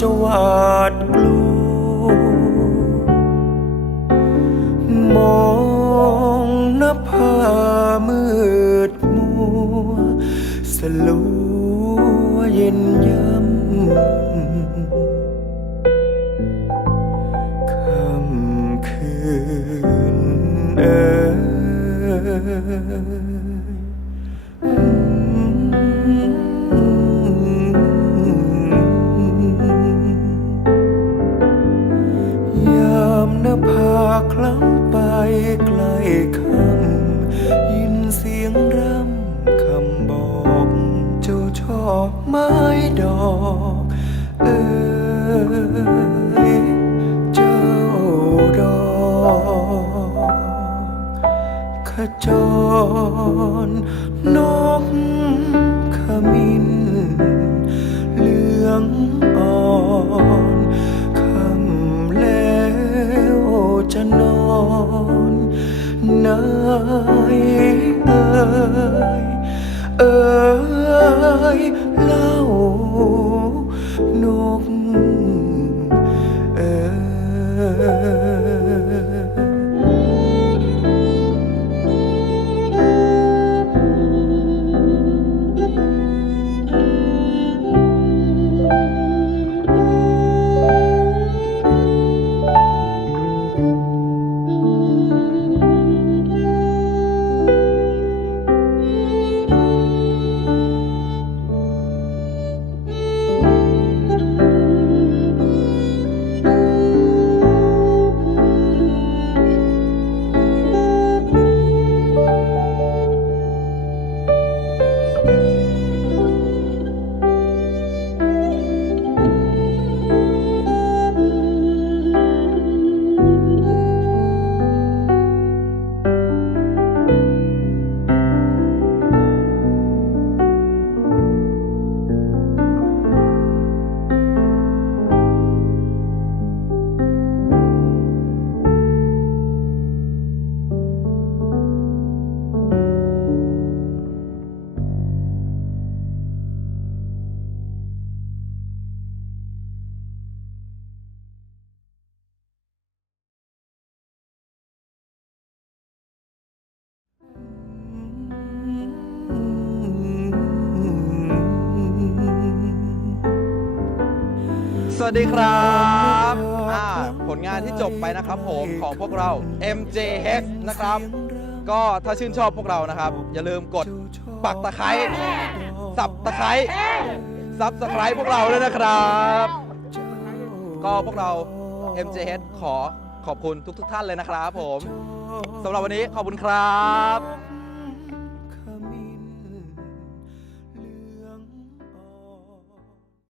จะหวาดกลัวมองหน้าผามืดมัวสลัวเย็นย้ำค่ำคืนยามหน้าผาคล้ำไปใกล้ค่ำยินเสียงร่ำคำบอกเจ้าชอบไม้ดอกเจ้าดอกขจรนกขมิ้นเหลืองอ่อนคำแล้วจะนอนไหนเอ่ยเล่านกสวัสดีครับผลงานที่จบไปนะครับผมของพวกเรา MJH นะครับก็ถ้าชื่นชอบพวกเรานะครับอย่าลืมกดปักตะไคร้สับตะไคร้ซับสไครต์พวกเราด้วยนะครับก็พวกเรา MJH ขอบคุณทุกท่านเลยนะครับผมสำหรับวันนี้ขอบคุณครับ